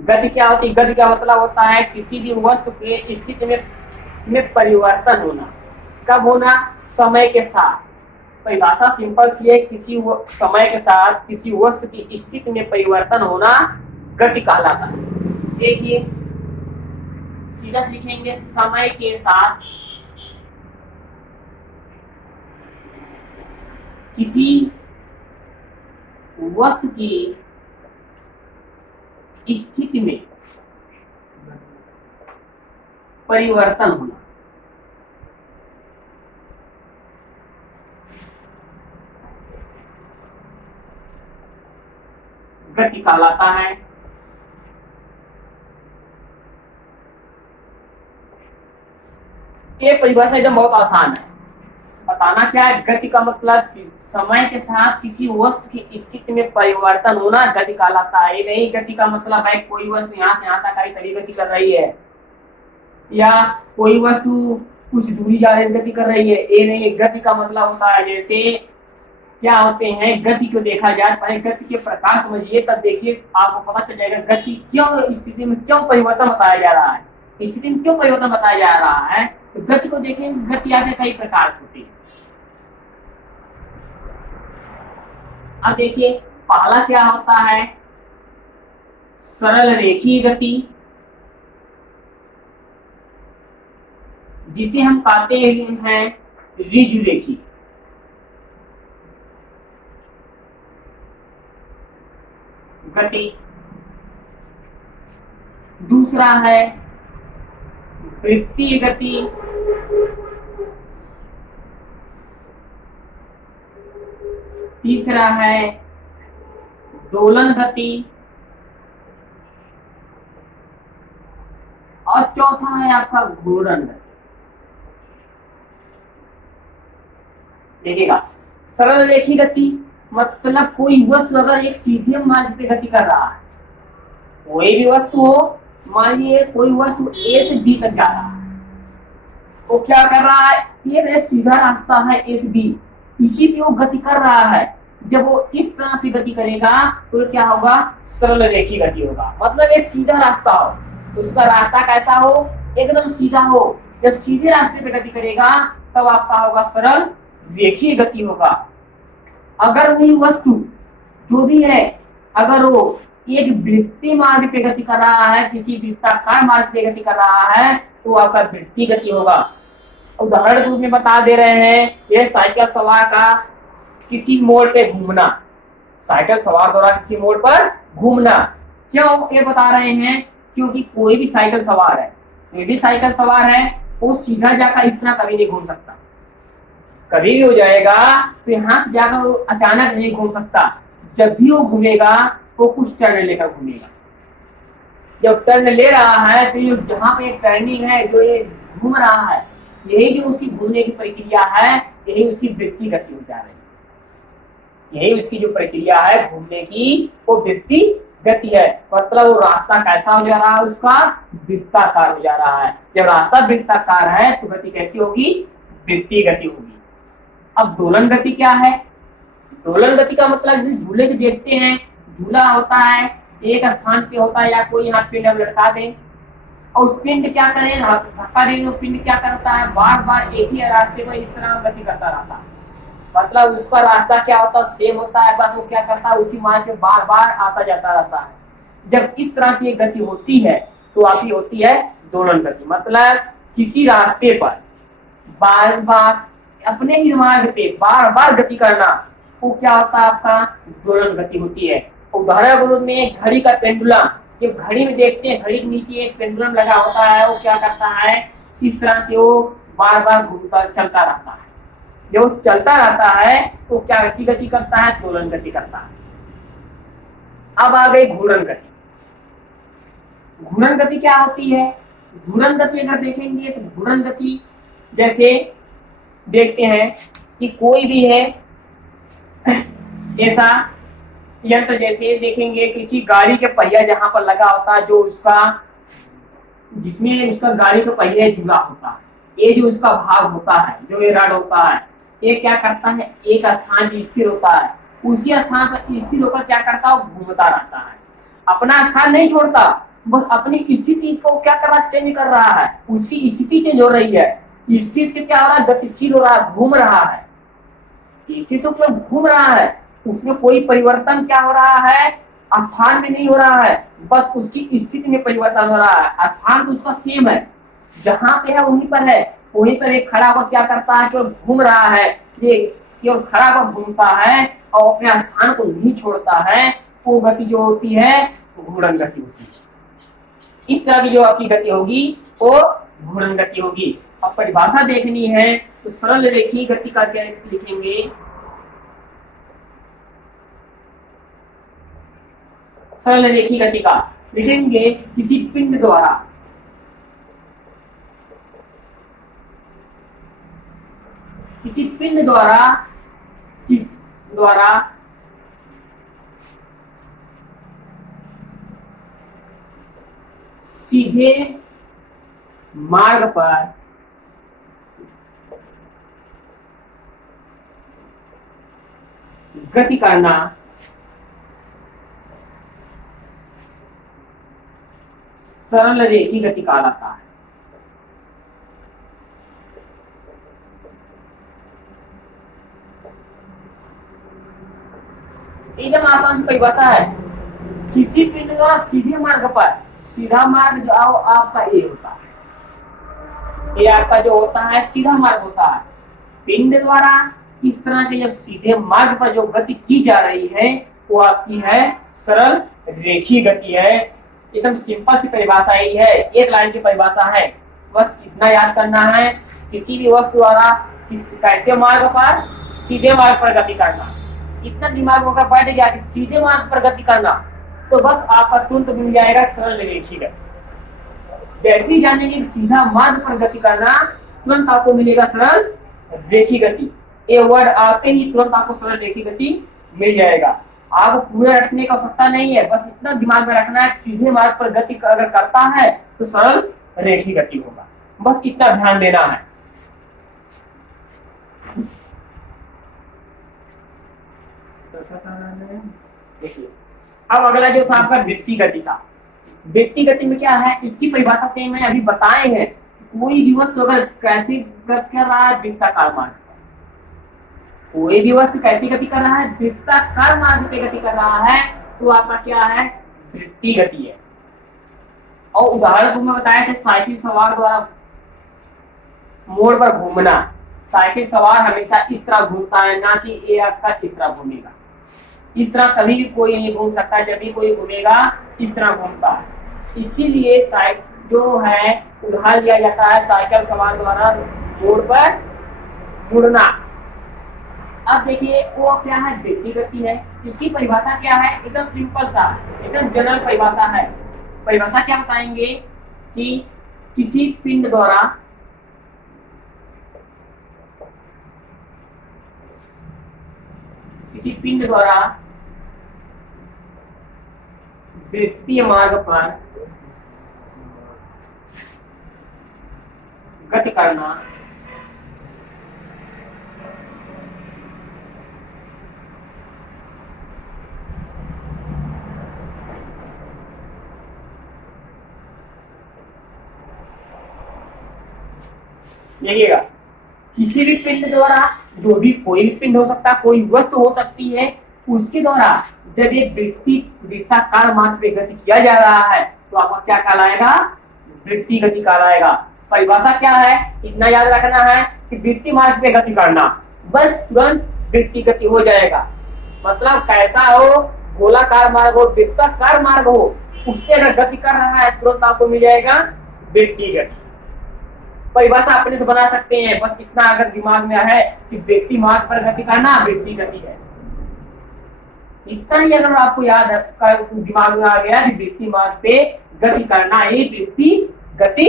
गति क्या होती है? गति का मतलब होता है किसी भी वस्तु के स्थिति में परिवर्तन होना। कब होना? समय के साथ। परिभाषा सिंपल सी है, किसी समय के साथ किसी वस्तु की स्थिति में परिवर्तन होना गति कहलाता है। देखिए सीधा से लिखेंगे, समय के साथ किसी वस्तु की स्थिति में परिवर्तन होना। गति कहलाता है। ये परिभाषा एकदम बहुत आसान है। बताना क्या है? गति का मतलब समय के साथ किसी वस्तु की स्थिति में परिवर्तन होना गति कहलाता है। ये नहीं गति का मतलब है कोई वस्तु यहाँ से यहाँ तक आई तभी गति कर रही है, या कोई वस्तु कुछ दूरी जा रही गति कर रही है, ये नहीं है। गति का मतलब होता है, जैसे क्या होते हैं, गति को देखा जाए, पहले गति के प्रकार समझिए, तब देखिए आपको पता चल जाएगा गति क्यों स्थिति में क्यों परिवर्तन बताया जा रहा है, स्थिति में क्यों परिवर्तन बताया जा रहा है। तो गति को देखेंगे, गति आगे कई प्रकार होती है। अब देखिए पहला क्या होता है, सरल रेखीय गति, जिसे हम कहते हैं ऋजु रेखी। गति। दूसरा है वृत्तीय गति, तीसरा है दोलन गति, और चौथा है आपका घूर्णन गति। देखिएगा, सरल रेखीय गति मतलब कोई वस्तु अगर एक सीधे मार्ग पे गति कर रहा है, कोई भी वस्तु हो, मान लीजिए कोई वस्तु ए से बी तक जा रहा है, वो क्या कर रहा है, ये सीधा रास्ता है ए से बी, इसी पे वो गति कर रहा है। जब वो इस तरह से गति करेगा तो क्या होगा, सरल रेखीय गति होगा। मतलब एक सीधा रास्ता हो तो उसका रास्ता कैसा हो, एकदम सीधा हो। जब सीधे रास्ते पे गति करेगा तब आपका होगा सरल रेखीय गति होगा। अगर वही वस्तु जो भी है, अगर वो एक वृत्तीय मार्ग पे गति कर रहा है, किसी वृत्ताकार मार्ग पे गति कर रहा है, तो आपका वृत्तीय गति होगा। उदाहरण के रूप में बता दे रहे हैं, यह साइकिल सवार का किसी मोड़ पे घूमना, साइकिल सवार द्वारा किसी मोड़ पर घूमना। क्यों ये बता रहे हैं, क्योंकि कोई भी साइकिल सवार है, कोई भी साइकिल सवार है, वो सीधा जाकर इस तरह कभी नहीं घूम सकता। कभी भी हो जाएगा तो यहाँ से जाकर वो अचानक नहीं घूम सकता। जब भी वो घूमेगा वो कुछ टर्न लेकर घूमेगा। जब टर्न ले रहा है तो ये जहाँ पे एक टर्निंग है, जो ये घूम रहा है, यही जो उसकी घूमने की प्रक्रिया है, यही उसकी वृत्तीय गति हो जा रही है। यही उसकी जो प्रक्रिया है घूमने की, वो वृत्तीय गति है। मतलब वो रास्ता कैसा हो जा रहा है, उसका वृत्ताकार हो जा रहा है। जब रास्ता वृत्ताकार है तो गति कैसी होगी, वृत्तीय गति होगी। अब दोलन गति क्या है? दोलन गति का मतलब जैसे झूले को देखते हैं, झूला होता है एक स्थान पे होता है, या कोई यहाँ पिंड हम लटका दें और उस पिंड क्या करें, धक्का देंगे, वो पिंड क्या करता है, बार बार एक ही रास्ते पर इस तरह गति करता रहता है। मतलब उसका रास्ता क्या होता है, सेम होता है, बस वो क्या करता है, उसी मार्ग पे बार बार आता जाता रहता है। जब इस तरह की गति होती है तो आपकी होती है दोलन गति। मतलब किसी रास्ते पर बार बार अपने ही मार्ग पे बार बार गति करना, वो क्या होता है, आपका दोलन गति होती है। उदाहरण के रूप में घड़ी का पेंडुलम, जब घड़ी में देखते हैं, घड़ी के नीचे एक पेंडुलम लगा होता है, वो क्या करता है, इस तरह से वो बार बार घूमता चलता रहता है। जब वो चलता रहता है तो क्या ऐसी गति करता है, दोलन गति करता है। अब आ गई घूर्णन गति। घूर्णन गति क्या होती है? घूर्णन गति अगर देखेंगे तो घूर्णन गति जैसे देखते हैं कि कोई भी है ऐसा यंत्र, जैसे देखेंगे किसी गाड़ी के पहिया जहां पर लगा होता है, जो उसका जिसमें उसका गाड़ी का पहिया जुड़ा होता है, ये जो उसका भाग होता है, जो ये रड होता है, ये क्या करता है, एक स्थान पर स्थिर होता है, उसी स्थान पर स्थिर होकर क्या करता है, घूमता रहता है, अपना स्थान नहीं छोड़ता, बस अपनी स्थिति को क्या कर रहा है, चेंज कर रहा है, उसकी स्थिति चेंज हो रही है। स्थिर से क्या हो रहा है, गतिशील हो रहा है, घूम रहा है। स्थिर से केवल घूम रहा है, उसमें कोई परिवर्तन क्या हो रहा है, स्थान में नहीं हो रहा है, बस उसकी स्थिति में परिवर्तन हो रहा है। स्थान तो उसका सेम है, जहां पे है वहीं पर है। वहीं पर एक खड़ा होकर क्या करता है, केवल घूम रहा है। ये केवल खड़ा होकर घूमता है और अपने स्थान को नहीं छोड़ता है। वो गति जो होती है वो घूर्णन गति होती है। इस तरह की जो आपकी गति होगी वो घूर्णन गति होगी। अब परिभाषा देखनी है तो सरल रेखीय गति का क्या लिखेंगे, सरल रेखीय गति का लिखेंगे किसी पिंड द्वारा, किसी पिंड द्वारा, किस द्वारा सीधे मार्ग पर गति करना सरल रेखीय गति कहलाता है। एकदम आसान सी परिभाषा है। किसी पिंड द्वारा सीधे मार्ग पर, सीधा मार्ग जो आपका ए होता है, ये आपका जो होता है सीधा मार्ग होता है। पिंड द्वारा इस तरह के जब सीधे मार्ग पर जो गति की जा रही है वो आपकी है सरल रेखीय गति है। एकदम सिंपल सी परिभाषा ही है, एक लाइन की परिभाषा है, बस इतना याद करना है। किसी भी वस्तु द्वारा कैसे मार्ग पर, सीधे मार्ग पर गति करना, इतना दिमाग होगा बैठ गया कि सीधे मार्ग पर गति करना, तो बस आपका तुरंत मिल जाएगा सरल रेखीय गति। जैसे ही जानेंगे सीधा मार्ग पर गति करना, तुरंत आपको मिलेगा सरल रेखीय गति। ये वर्ड आते ही तुरंत आपको सरल रेखीय गति मिल जाएगा। आपको पूरे रखने की आवश्यकता नहीं है, बस इतना दिमाग में रखना है सीधे मार्ग पर गति अगर करता है तो सरल रेखीय गति होगा, बस इतना ध्यान देना है। देखिए अब अगला जो था आपका वृत्तीय गति का। वृत्तीय गति में क्या है, इसकी परिभाषा सेम है, अभी बताए हैं। कोई भी वस्तु अगर कैसी गति कर रहा है, वृत्ताकार मार्ग, कोई भी वस्तु कैसी गति कर रहा है, वृत्ताकार मार्ग पे गति कर रहा है, तो आपका क्या है, वृत्तीय गति है। और उदाहरण तुमने बताया कि साइकिल सवार द्वारा मोड़ पर घूमना, साइकिल सवार हमेशा इस तरह घूमता है, ना कि ये आपका इस तरह घूमेगा। इस तरह कभी भी कोई नहीं घूम सकता, जब भी कोई घूमेगा इस तरह घूमता है। इसीलिए साइकिल जो है उदाहरण लिया जाता है साइकिल सवार द्वारा मोड़ पर मुड़ना। अब देखिए वो क्या है, वृत्तीय गति है। इसकी परिभाषा क्या है, एकदम सिंपल सा, एकदम जनरल परिभाषा है। परिभाषा क्या बताएंगे कि किसी पिंड द्वारा वृत्तीय मार्ग पर गति करना देखिएगा, किसी भी पिंड द्वारा, जो भी कोई भी पिंड हो सकता है, कोई वस्तु हो सकती है, उसके द्वारा जब ये वृत्ताकार मार्ग पे गति किया जा रहा है तो आपका क्या कहलाएगा, वृत्तीय गति कहलाएगा। परिभाषा क्या है, इतना याद रखना है कि वृत्तीय मार्ग पे गति करना, बस तुरंत वृत्तीय गति हो जाएगा। मतलब कैसा हो, गोलाकार मार्ग हो, वृत्ताकार मार्ग हो, उससे अगर गति कर रहा है तुरंत आपको मिल जाएगा वृत्तीय गति। परिभाषा अपने से बना सकते हैं, बस इतना अगर दिमाग में है कि वृत्तीय मार्ग पर गति करना वृत्तीय गति है। इतना ही अगर आपको याद कर दिमाग में आ गया कि वृत्तीय मार्ग पे गति करना ये वृत्तीय गति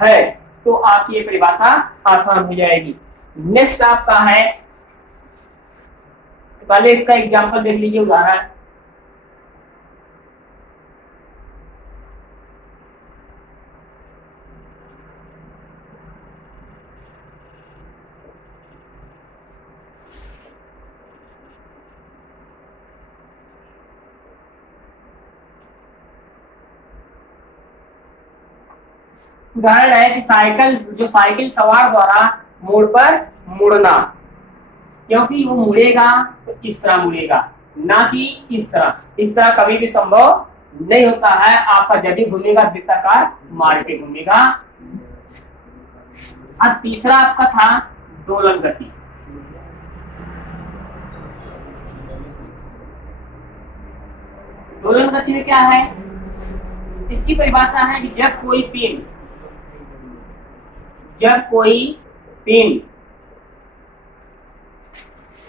है, तो आपकी ये परिभाषा आसान हो जाएगी। नेक्स्ट आपका है, पहले इसका एग्जांपल देख लीजिए, उदाहरण। उदाहरण है कि साइकिल सवार द्वारा मोड़ पर मुड़ना, क्योंकि वो मुड़ेगा तो इस तरह मुड़ेगा, ना कि इस तरह कभी भी संभव नहीं होता है। आपका जब भी घूमेगा वृत्ताकार मार्ग पे घूमेगा। अब तीसरा आपका था दोलन गति। दोलन गति में क्या है, इसकी परिभाषा है कि जब कोई पिंड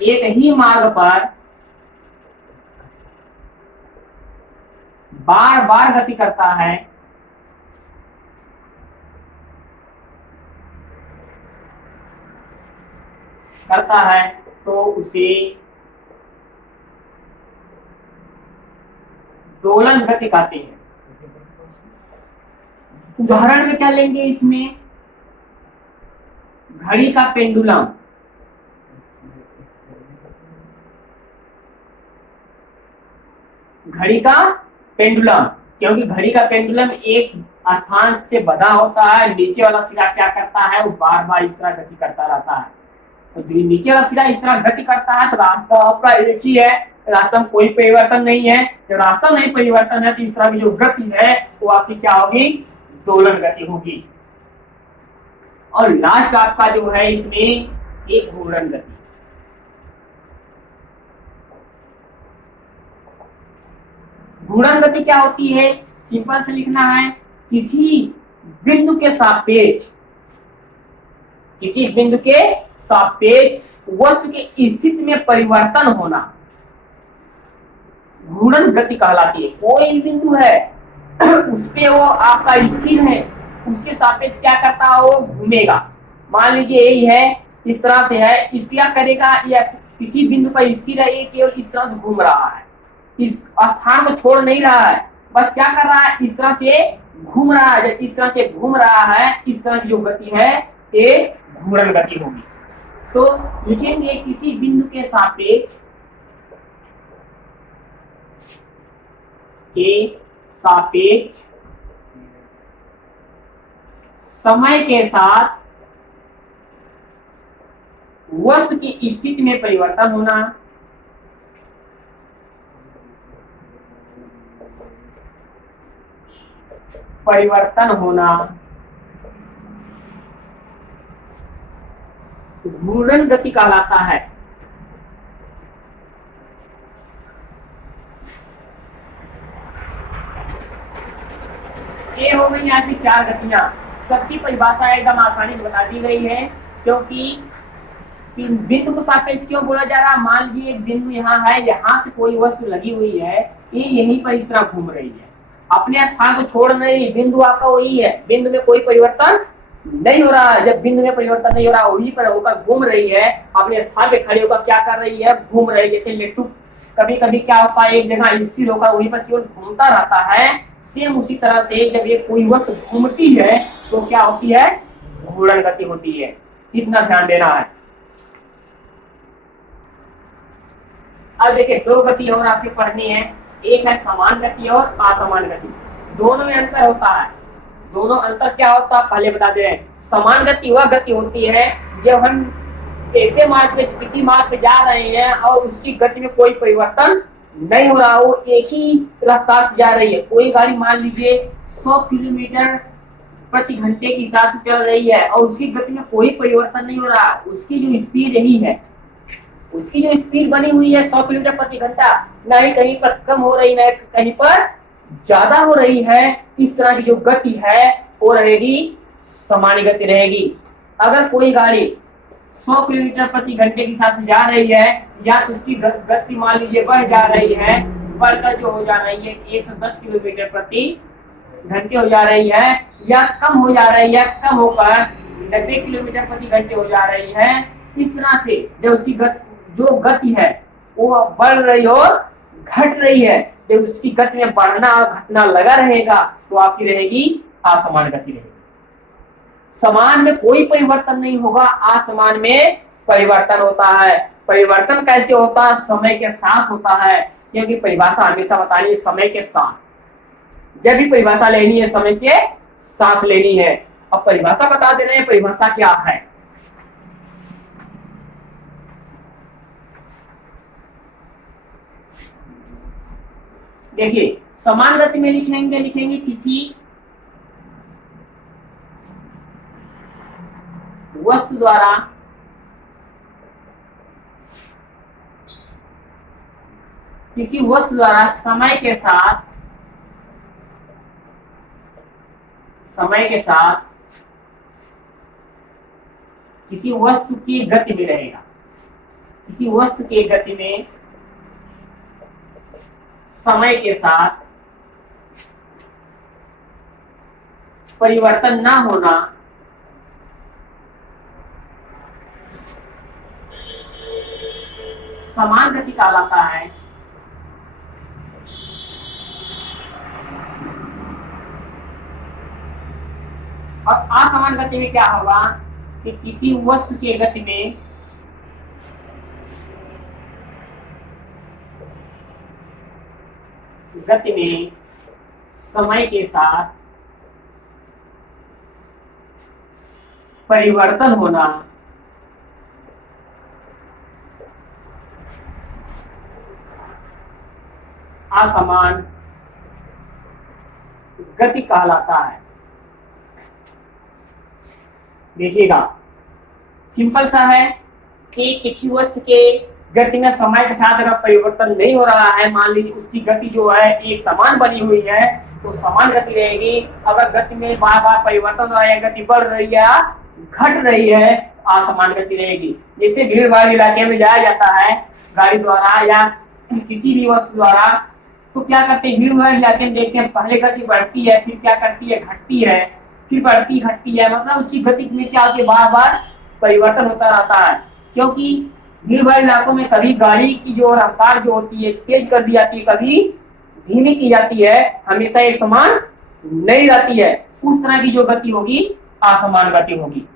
एक ही मार्ग पर बार बार गति करता है तो उसे दोलन गति कहते हैं। उदाहरण में क्या लेंगे, इसमें घड़ी का पेंडुलम, क्योंकि घड़ी का पेंडुलम एक स्थान से बंधा होता है, नीचे वाला सिरा क्या करता है, वो बार बार इस तरह गति करता रहता है। तो नीचे वाला सिरा इस तरह गति करता है तो रास्ता आपका एक ही है, रास्ता में कोई परिवर्तन नहीं है। जब रास्ता नहीं परिवर्तन है तो इस तरह की जो गति है वो आपकी क्या होगी, दोलन गति होगी। और लास्ट आपका जो है इसमें एक घूर्णन गति। घूर्णन गति क्या होती है, सिंपल से लिखना है, किसी बिंदु के सापेक्ष वस्तु के स्थिति में परिवर्तन होना घूर्णन गति कहलाती है। कोई भी बिंदु है उस पे वो आपका स्थिर है, उसके सापेक्ष क्या करता है, वो घूमेगा। मान लीजिए यही है, इस तरह से है, इस क्या करेगा, या किसी बिंदु पर स्थिर है, ये केवल इस तरह से घूम रहा है, इस स्थान को छोड़ नहीं रहा है, बस क्या कर रहा है, इस तरह से घूम रहा है। जब इस तरह से घूम रहा है, इस तरह की जो गति है ये घूर्णन गति होगी। तो लिखेंगे किसी बिंदु के सापेक्ष समय के साथ वस्तु की स्थिति में परिवर्तन होना, घूर्णन गति कहलाता है। ये हो गई आपकी 4 गतियां। सबकी परिभाषा एकदम आसानी से बता दी गई है, क्योंकि बिंदु को सापेक्ष क्यों बोला जा रहा है। मान लीजिए एक बिंदु यहाँ है, यहाँ से कोई वस्तु लगी हुई है, ये यहीं पर इस तरह घूम रही है, अपने स्थान को छोड़ नहीं, बिंदु आपका वही है, बिंदु में कोई परिवर्तन नहीं हो रहा है। जब बिंदु में परिवर्तन नहीं हो रहा, वहीं पर होकर घूम रही है, अपने स्थान पे खड़े होकर क्या कर रही है, घूम रही है। जैसे लेट्टू कभी कभी क्या होता है, एक जगह स्थिर होकर वहीं पर केवल घूमता रहता है, सेम उसी तरह से जब ये कोई वस्तु घूमती है तो क्या होती है, घूर्णन गति होती है। इतना ध्यान देना है। अब देखिए 2 गति और आपकी पढ़नी है, एक है समान गति और असमान गति। दोनों में अंतर होता है। दोनों अंतर क्या होता है पहले बता दे रहे हैं। समान गति वह गति होती है जब हम ऐसे मार्ग पे किसी मार्ग पे जा रहे हैं और उसकी गति में कोई परिवर्तन नहीं हो रहा, वो एक ही रफ्तार से जा रही है। कोई गाड़ी मान लीजिए 100 किलोमीटर प्रति घंटे के हिसाब से चल रही है और उसकी गति में कोई परिवर्तन नहीं हो रहा, उसकी जो स्पीड यही है, उसकी जो स्पीड बनी हुई है 100 किलोमीटर प्रति घंटा, ना ही कहीं पर कम हो रही, ना कहीं पर ज्यादा हो रही है। इस तरह की जो गति है वो रहेगी समान गति रहेगी। अगर कोई गाड़ी 100 किलोमीटर प्रति घंटे के हिसाब से जा रही है, या उसकी गति मान लीजिए बढ़ जा रही है, बढ़कर जो हो जा रही है 110 किलोमीटर प्रति घंटे हो जा रही है, या कम हो जा रही है, कम होकर 90 किलोमीटर प्रति घंटे हो जा रही है। इस तरह से जब उसकी जो गति है वो बढ़ रही और घट रही है, जब उसकी गति में बढ़ना और घटना लगा रहेगा तो आपकी रहेगी असमान गति रहेगी। समान में कोई परिवर्तन नहीं होगा, असमान में परिवर्तन होता है। परिवर्तन कैसे होता है, समय के साथ होता है, क्योंकि परिभाषा हमेशा बतानी है समय के साथ। जब भी परिभाषा लेनी है समय के साथ लेनी है। अब परिभाषा बता दे रहे हैं, परिभाषा क्या है। देखिए समान गति में लिखेंगे किसी वस्तु द्वारा समय के साथ किसी वस्तु की गति में रहेगा, किसी वस्तु की गति में समय के साथ परिवर्तन ना होना समान गति कहलाता है। और असमान गति में क्या होगा कि किसी वस्तु की गति में समय के साथ परिवर्तन होना असमान गति कहलाता है। देखिएगा सिंपल सा है कि किसी वस्तु के गति में समय के साथ अगर परिवर्तन नहीं हो रहा है, मान लीजिए उसकी गति जो है एक समान बनी हुई है तो समान गति रहेगी। अगर गति में बार बार परिवर्तन हो रहा है, गति बढ़ रही है या घट रही है, असमान गति रहेगी। जैसे भीड़ भाड़ इलाके में जाया जाता है गाड़ी द्वारा या किसी भी वस्तु द्वारा, तो क्या करते हैं भीड़ भाड़ इलाके में देखते हैं पहले गति बढ़ती है, फिर क्या करती है घटती है, फिर बढ़ती घटती है, मतलब उसकी गति में क्या होती है बार बार परिवर्तन होता रहता है। क्योंकि भीड़ भाड़ इलाकों में कभी गाड़ी की जो रफ्तार जो होती है तेज कर दी जाती है, कभी धीमी की जाती है, हमेशा एक समान नहीं रहती है। उस तरह की जो गति होगी असमान गति होगी।